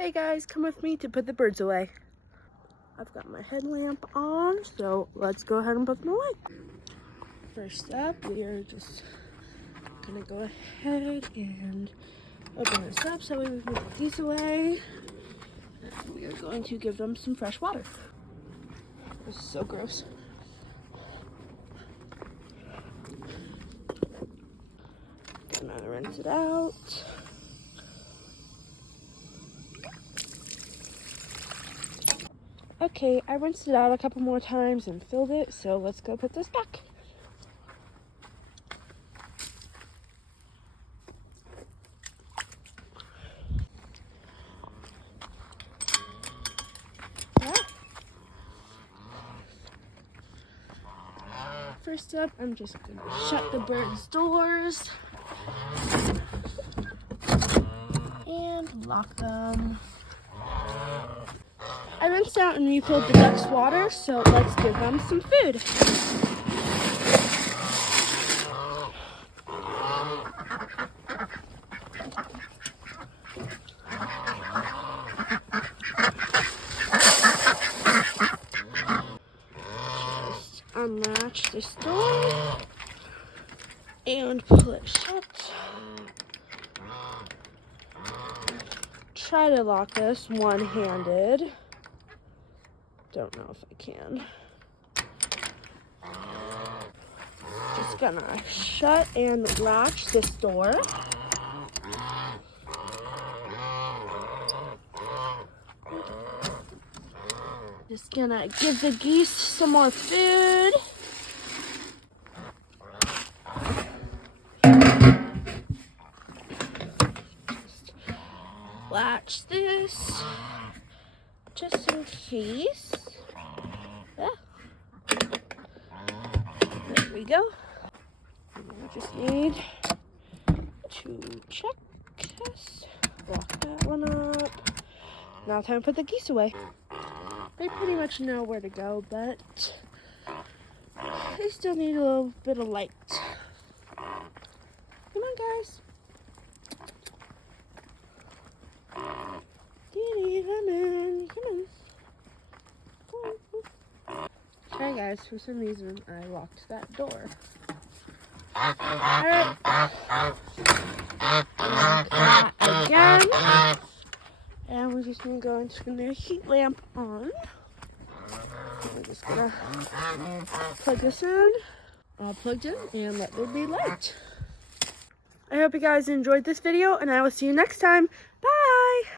Hey guys, come with me to put the birds away. I've got my headlamp on, so let's go ahead and put them away. First up, we are just gonna go ahead and open this up so we can put these away. And we are going to give them some fresh water. This is so gross. Gonna rinse it out. Okay, I rinsed it out a couple more times and filled it, so let's go put this back. First up, I'm just gonna shut the birds' doors and lock them. I rinsed out and refilled the ducks' water, so let's give them some food. Just unlatch this door and pull it shut. Try to lock this one-handed. Don't know if I can. Just gonna shut and latch this door. Just gonna give the geese some more food. Just latch this just in case. Yeah. There we go. We just need to check this. Lock that one up. Now time to put the geese away. They pretty much know where to go, but they still need a little bit of light. Come on, guys. Come on. Sorry, guys. For some reason, I locked that door. Alright. Again. And we're just gonna go and turn the heat lamp on. We're just gonna plug this in, all plugged in, and let there be light. I hope you guys enjoyed this video, and I will see you next time. Bye!